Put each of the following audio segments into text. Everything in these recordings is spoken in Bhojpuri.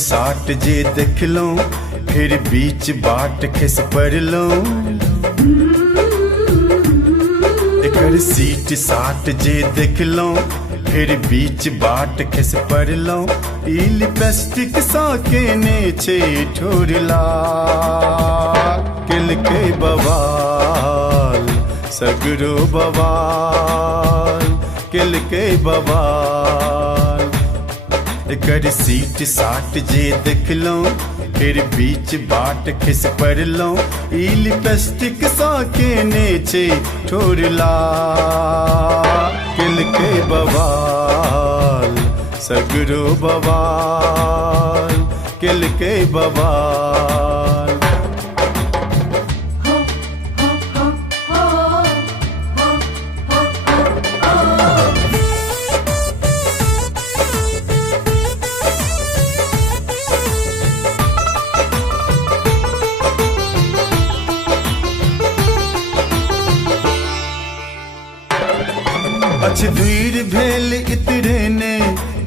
साट जे देखलो फिर बीच बाट खिस पड़लो। एकर सीट साट जे देखलो फिर बीच बाट खिस पड़लो। ई लिपस्टिक सा के नीचे ठोरला किल के बवाल सगरो बवाल किल के बवाल। एकर सीट साट जे देखलो फिर बीच बाट खिस पड़लो। ई लिपस्टिक सा के नीचे ठोरला किल के बवाल सगरो बवाल किल के बवाल। अच्छ दूर भेल इतरे ने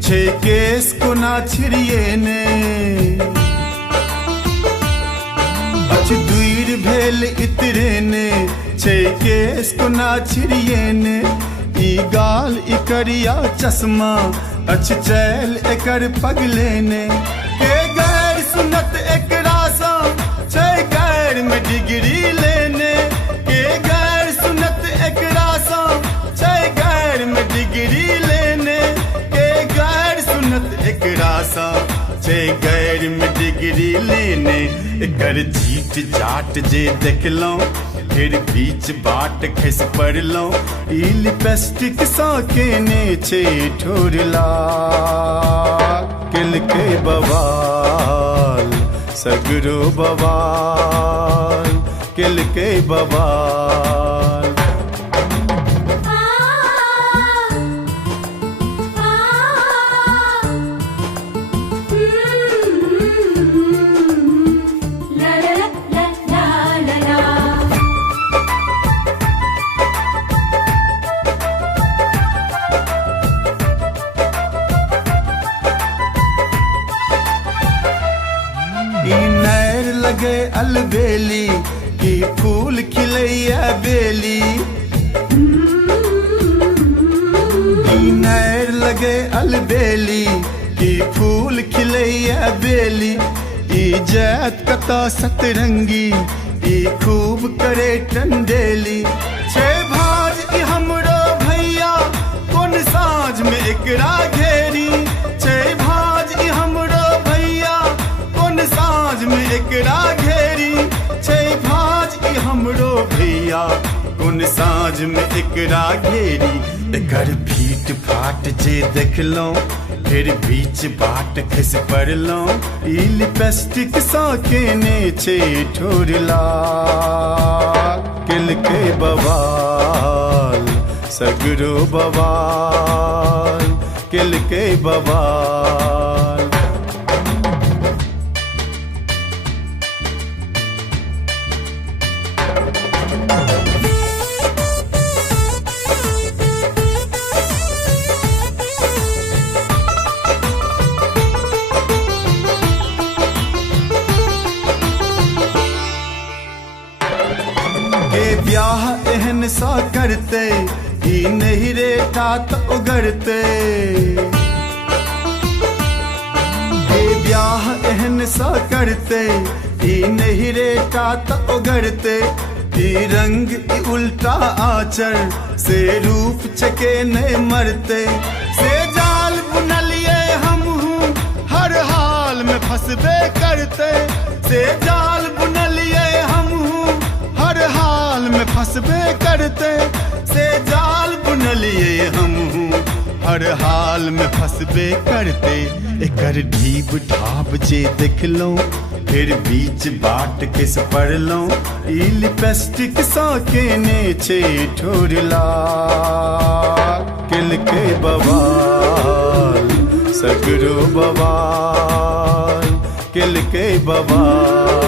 छे केस को ना छिड़िए ने। अच्छ दूर भेल इतरे ने छे केस को ना छिड़िए ने। ई गाल इकरिया चश्मा अच्छ चैल एकर पगले ने। के गैर सुनत एकरा सा छे गैर में डिग्री लेने। के गैर सुनत एकरा सा छे गैर में डिग्री लेने। के गैर सुनत एकरा सा छे गैर में डिग्री लेने। एकर जीट जाट जे देखलो फिर बीच बाट खिस पड़लो। ई लिपस्टिक सा के नीचे ठोरला किल के बवाल सगरो बवाल किल के बवाल। लगे अलबेली की फूल खिलैया बेली। नैर लगे अलबेली की फूल खिलैया बेली। ई जैत कता सतरंगी ई खूब करे टंडेली। छे भाज ई हमरो भैया कौन साँझ में एकरा घेरी। छे भाज ई हमरो भैया कौन साँझ में एकरा घेरी। छे भाज ई हमरो भैया कौन साँझ में एकरा घेरी। एकर फीट फाट जे देखलो फिर बीच बाट खिस पड़लो। ई लिपस्टिक सा के नीचे ठोरला किल के बवाल सगरो बवाल किल के बवाल। के ब्याह एहन सा करते ई नहीं रे तात उगड़ते। के ब्याह एहन सा करते ई नहीं रे तात उगड़ते। ई रंग ई उल्टा आचर से रूप चके नहीं मरते। से जाल बुनलिए हम हूँ हर हाल में फंसबे करते। से जाल बुनलिए हम हूँ हर हाल में फंसबे करते। से जाल बुनलिए हम हूँ हर हाल में फंसबे करते। एकर ढीब ढाब जे देखलो फिर बीच बाट खिस पड़लो। ई लिपस्टिक सा के नीचे ठोरला किल के बवाल सगरो बवाल किल के बवाल।